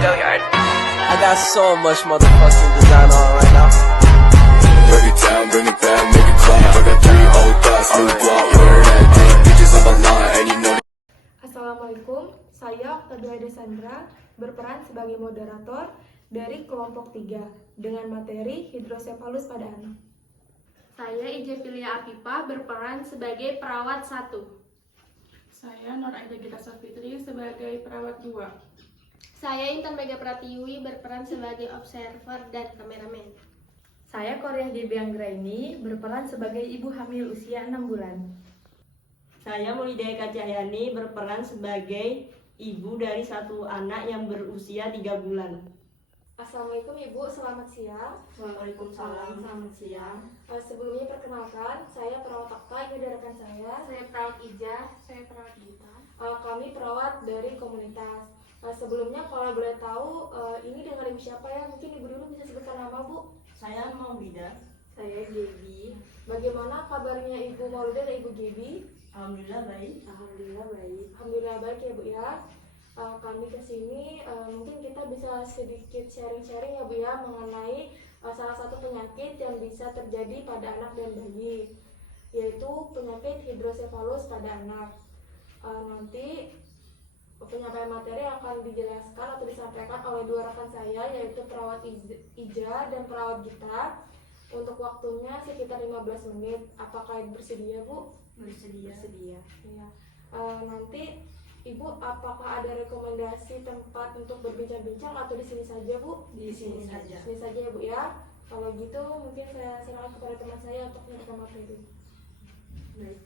Billiard. I got so much motherfucking design on right now. Break it down, bring it back, make it clap. I got 3 old thoughts, new block, where that thing, bitches on my line, and you know. Assalamualaikum, saya Octavia Desandra berperan sebagai moderator dari kelompok 3 dengan materi hidrosefalus pada anak. Saya Ijefilia Apipa berperan sebagai perawat 1. Saya Nur Aida Gita Safitri sebagai perawat 2. Saya Intan Mega Pratiwi berperan sebagai observer dan kameramen. Saya Korea GB Anggraini berperan sebagai ibu hamil usia 6 bulan. Saya Mulidaya Kacahyani berperan sebagai ibu dari 1 anak yang berusia 3 bulan. Assalamualaikum Ibu, selamat siang. Waalaikumsalam, selamat siang. Sebelumnya perkenalkan, saya perawat Okta, ini dari rekan saya. Saya perawat Ija. Saya perawat Gita. Kami perawat dari komunitas. Sebelumnya kalau boleh tahu, ini dengan ibu siapa ya? Mungkin Ibu dulu bisa sebutkan nama Bu. Saya Maulida. Saya Gaby. Bagaimana kabarnya Ibu Maulida dan Ibu Gaby? Alhamdulillah baik. Alhamdulillah baik. Alhamdulillah baik ya Bu ya. Kami kesini mungkin kita bisa sedikit sharing-sharing ya Bu ya mengenai salah satu penyakit yang bisa terjadi pada anak dan bayi, yaitu penyakit hidrosefalus pada anak. Nanti penyampaian materi akan dijelaskan atau disampaikan oleh 2 rekan saya, yaitu perawat Ija dan perawat Gita. Untuk waktunya sekitar 15 menit. Apakah bersedia Bu? Bersedia. Bersedia. Ya. Nanti Ibu, apakah ada rekomendasi tempat untuk berbincang-bincang atau di sini saja Bu? Di sini saja. Di sini saja ya Bu ya. Kalau gitu mungkin saya serahkan kepada teman saya untuk menyampaikan materi. Baik.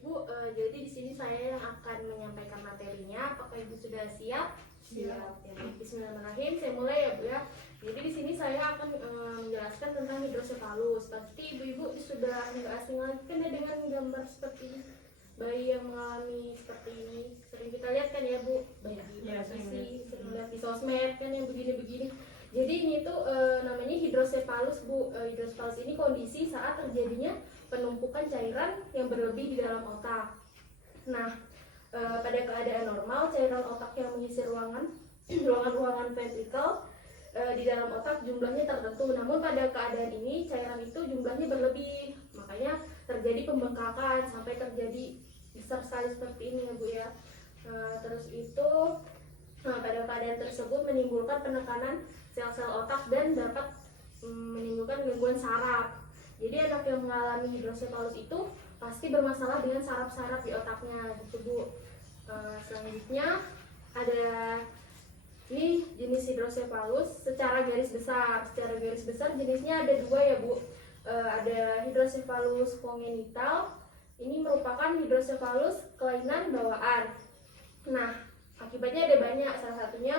Ibu, jadi di sini saya yang akan menyampaikan materinya. Apakah Ibu sudah siap? Siap. Ya, bismillahirrahmanirrahim. Saya mulai ya Bu ya. Jadi di sini saya akan menjelaskan tentang hidrosefalus. Pasti ibu-ibu sudah nggak asing lagi kan ya dengan gambar seperti ini. Bayi yang mengalami seperti ini sering kita lihat kan ya Bu, bayi Ya, sering lihat di sosmed kan yang begini-begini. Jadi ini tuh namanya hidrosefalus Bu. Hidrosefalus ini kondisi saat terjadinya penumpukan cairan yang berlebih di dalam otak. Nah, pada keadaan normal cairan otak yang mengisi ruangan ventrikel di dalam otak jumlahnya tertentu. Namun pada keadaan ini cairan itu jumlahnya berlebih, makanya terjadi pembengkakan sampai terjadi besar sekali seperti ini ya Bu ya. Terus itu pada keadaan tersebut menimbulkan penekanan sel-sel otak dan dapat menimbulkan gangguan saraf. Jadi anak yang mengalami hidrosefalus itu pasti bermasalah dengan saraf-saraf di otaknya gitu Bu. Selanjutnya ada ini jenis hidrosefalus secara garis besar. Secara garis besar jenisnya ada 2 ya Bu. Ada hidrosefalus kongenital. Ini merupakan hidrosefalus kelainan bawaan. Nah, akibatnya ada banyak. Salah satunya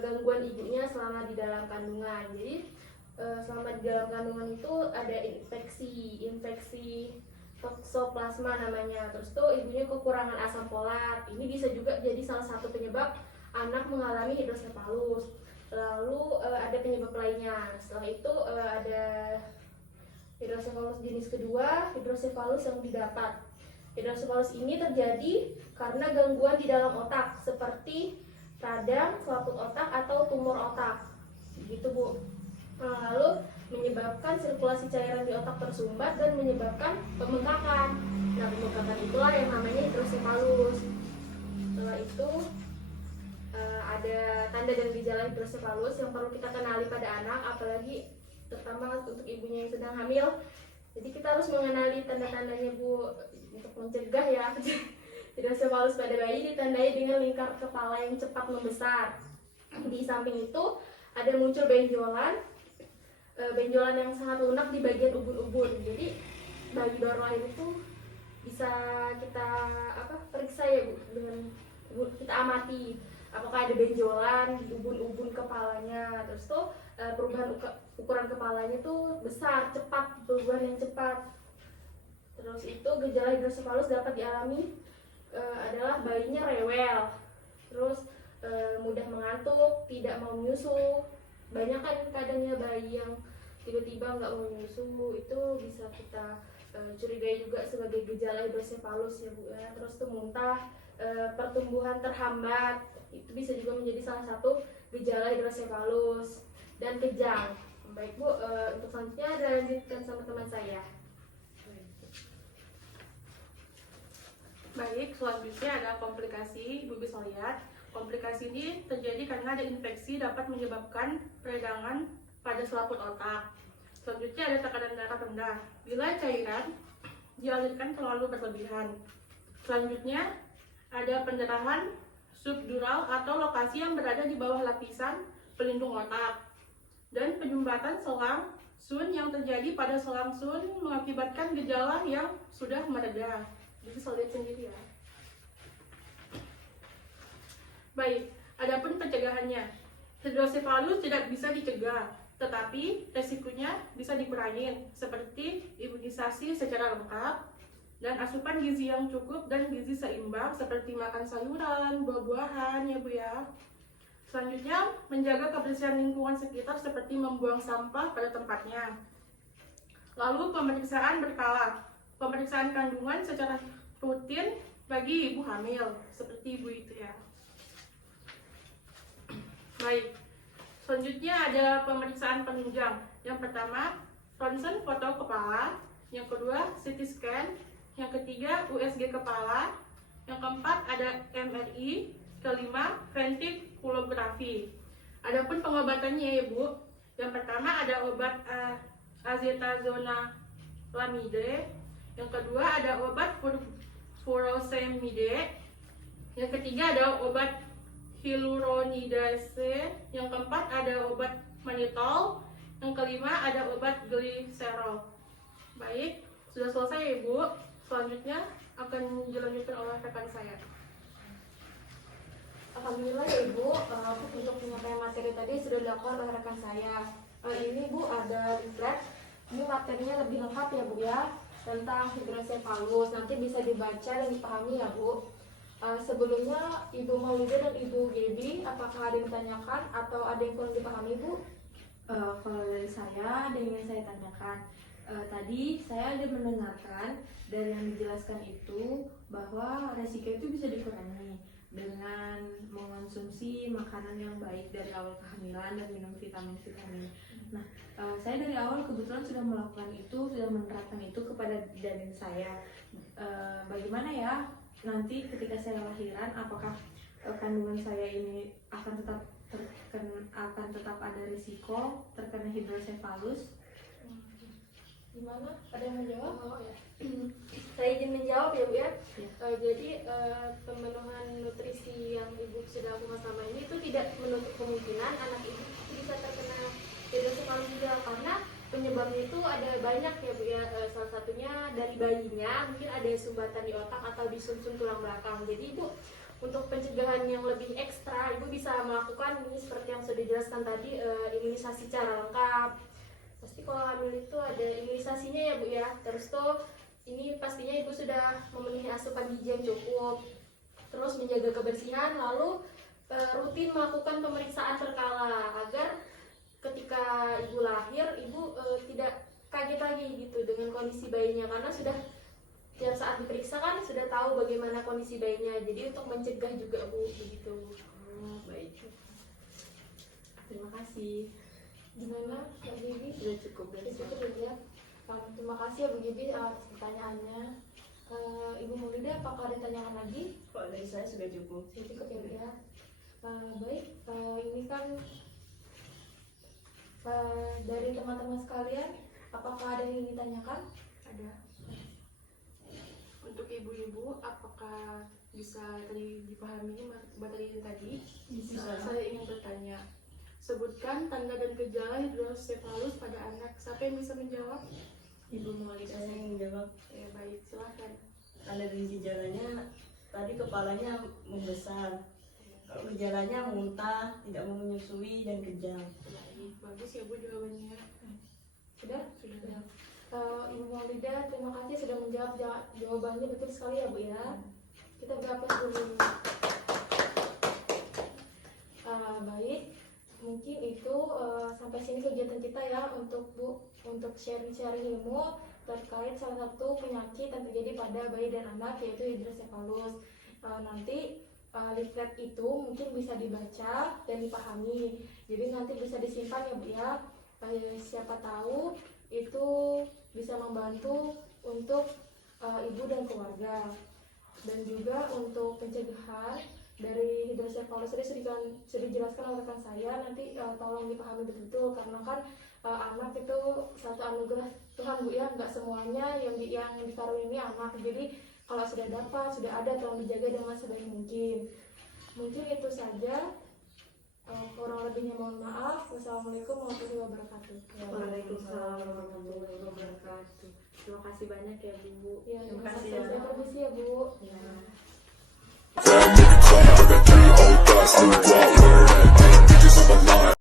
gangguan ibunya selama di dalam kandungan. Jadi selama di dalam kandungan itu ada infeksi toksoplasma namanya. Terus tuh ibunya kekurangan asam folat. Ini bisa juga jadi salah satu penyebab anak mengalami hidrosefalus. Lalu ada penyebab lainnya. Setelah itu ada hidrosefalus jenis kedua, hidrosefalus yang didapat. Hidrosefalus ini terjadi karena gangguan di dalam otak seperti radang, selaput otak atau tumor otak. Begitu Bu. Lalu menyebabkan sirkulasi cairan di otak tersumbat dan menyebabkan pembengkakan. Nah, pembengkakan itulah yang namanya hidrosefalus. Setelah itu ada tanda dan gejala hidrosefalus yang perlu kita kenali pada anak, apalagi terutama untuk ibunya yang sedang hamil. Jadi kita harus mengenali tanda-tandanya Bu untuk mencegah ya. Hidrosefalus pada bayi ditandai dengan lingkar kepala yang cepat membesar. Di samping itu ada muncul benjolan yang sangat lunak di bagian ubun-ubun. Jadi bayi baru lahir itu bisa kita periksa ya Bu, dengan kita amati apakah ada benjolan di ubun-ubun kepalanya. Terus tuh perubahan ukuran kepalanya tuh besar, cepat, perubahan yang cepat. Terus itu gejala hidrosefalus dapat dialami adalah bayinya rewel, terus mudah mengantuk, tidak mau menyusu. Banyak kan kadangnya bayi yang tiba-tiba nggak mau menyusu, itu bisa kita curigai juga sebagai gejala hidrosefalus ya Bu ya. Terus tuh muntah, pertumbuhan terhambat, itu bisa juga menjadi salah satu gejala hidrosefalus dan kejang. Baik Bu, untuk selanjutnya ada lanjutkan sama teman saya. Baik, selanjutnya ada komplikasi. Ibu bisa lihat, komplikasi ini terjadi karena ada infeksi dapat menyebabkan peradangan pada selaput otak. Selanjutnya ada tekanan darah rendah bila cairan dialirkan terlalu berlebihan. Selanjutnya ada pendarahan subdural atau lokasi yang berada di bawah lapisan pelindung otak. Dan penyumbatan selang sun yang terjadi pada selang sun mengakibatkan gejala yang sudah mereda. Bisa lihat sendiri ya. Baik, adapun pencegahannya. Hidrosefalus tidak bisa dicegah, tetapi resikonya bisa dikurangi seperti imunisasi secara lengkap dan asupan gizi yang cukup dan gizi seimbang seperti makan sayuran, buah-buahan ya Bu ya. Selanjutnya, menjaga kebersihan lingkungan sekitar seperti membuang sampah pada tempatnya. Lalu pemeriksaan berkala. Pemeriksaan kandungan secara rutin bagi ibu hamil, seperti ibu itu ya. Baik, selanjutnya ada pemeriksaan penunjang. Yang pertama, ronsen foto kepala. Yang kedua, CT scan. Yang ketiga, USG kepala. Yang keempat, ada MRI. Kelima, ventikulografi. Adapun pengobatannya ya Bu. Yang pertama ada obat azetazolamide. Yang kedua ada obat furosemide. Yang ketiga ada obat hyaluronidase. Yang keempat ada obat mannitol. Yang kelima ada obat gliserol. Baik, sudah selesai ya Bu. Selanjutnya akan dilanjutkan oleh rekan saya. Alhamdulillah ya Ibu, untuk penyampaian materi tadi sudah dilakukan oleh rekan saya. Ini Bu ada leaflet, ini materinya lebih lengkap ya Bu ya, tentang hidrosefalus. Nanti bisa dibaca dan dipahami ya Bu. Sebelumnya Ibu Maulida dan Ibu Gaby, apakah ada yang ditanyakan atau ada yang kurang dipahami Bu? Kalau dari saya ada yang ingin saya tanyakan. Tadi saya ada mendengarkan dari yang dijelaskan itu bahwa resiko itu bisa dikurangi dengan mengonsumsi makanan yang baik dari awal kehamilan dan minum vitamin-vitamin. Nah, saya dari awal kebetulan sudah melakukan itu, sudah menerapkan itu kepada janin saya. Bagaimana ya nanti ketika saya lahiran, apakah kandungan saya ini akan tetap ada risiko terkena hidrosefalus? Gimana? Ada yang menjawab? Oh ya. Saya izin menjawab ya Bu ya. Ya. Jadi pemenuhan nutrisi yang Ibu sudah lakukan selama ini itu tidak menutup kemungkinan anak Ibu bisa terkena hidrosefalus juga, karena penyebabnya itu ada banyak ya Bu ya. Salah satunya dari bayinya, mungkin ada sumbatan di otak atau di sumsum tulang belakang. Jadi Ibu, untuk pencegahan yang lebih ekstra, Ibu bisa melakukan ini seperti yang sudah dijelaskan tadi, imunisasi secara lengkap. Pasti kalau hamil itu ada imunisasinya ya Bu ya. Terus tuh ini pastinya Ibu sudah memenuhi asupan gizi yang cukup, terus menjaga kebersihan, lalu rutin melakukan pemeriksaan berkala agar ketika Ibu lahir Ibu tidak kaget lagi gitu dengan kondisi bayinya, karena sudah tiap saat diperiksa kan sudah tahu bagaimana kondisi bayinya. Jadi untuk mencegah juga Bu, begitu. Baik. Terima kasih. Gimana Mbak Gaby? Sudah cukup dari Itu saya. tuh ya. Terima kasih ya Bu Gaby atas pertanyaannya. Ibu Maulida, apakah ada tanyakan lagi? Kalau dari saya sudah cukup. Sudah cukup ya Bu ya. Baik, ini kan dari teman-teman sekalian, apakah ada yang ingin ditanyakan? Ada. Untuk ibu-ibu, apakah bisa dipahami materi tadi? Bisa. Saya ingin bertanya. Sebutkan tanda dan gejala hidrosefalus pada anak. Siapa yang bisa menjawab? Ibu Maulida saya yang menjawab. Ya, baik, silakan. Tanda dan gejalanya tadi kepalanya membesar. Kalau gejalanya muntah, tidak mau menyusui dan kejang. Baik, bagus ya Bu jawabannya. Sudah? Sudah. Ibu Maulida, terima kasih sudah menjawab jawabannya betul sekali ya Bu ya. Kita berhapus dulu. Baik, mungkin itu sampai sini kegiatan kita ya untuk Bu, untuk sharing-sharing ilmu terkait salah satu penyakit yang terjadi pada bayi dan anak, yaitu hidrosefalus. Nanti leaflet itu mungkin bisa dibaca dan dipahami. Jadi nanti bisa disimpan ya Bu ya. Siapa tahu itu bisa membantu untuk ibu dan keluarga. Dan juga untuk pencegahan dari hidrosefalus tadi sudah dijelaskan oleh rekan saya, nanti tolong dipahami betul karena kan anak itu satu anugerah Tuhan Bu ya, nggak semuanya yang dikaruniai anak. Jadi kalau sudah dapat, sudah ada, tolong dijaga dengan sebaik mungkin. Mungkin itu saja. Kurang lebihnya mohon maaf. Wassalamualaikum warahmatullahi wabarakatuh. Waalaikumsalam warahmatullahi wabarakatuh. Terima kasih banyak ya Bu. Ya, Terima kasih saya ya. permisi ya Bu. Fam, make it clap. I got 3 old thoughts, new block, word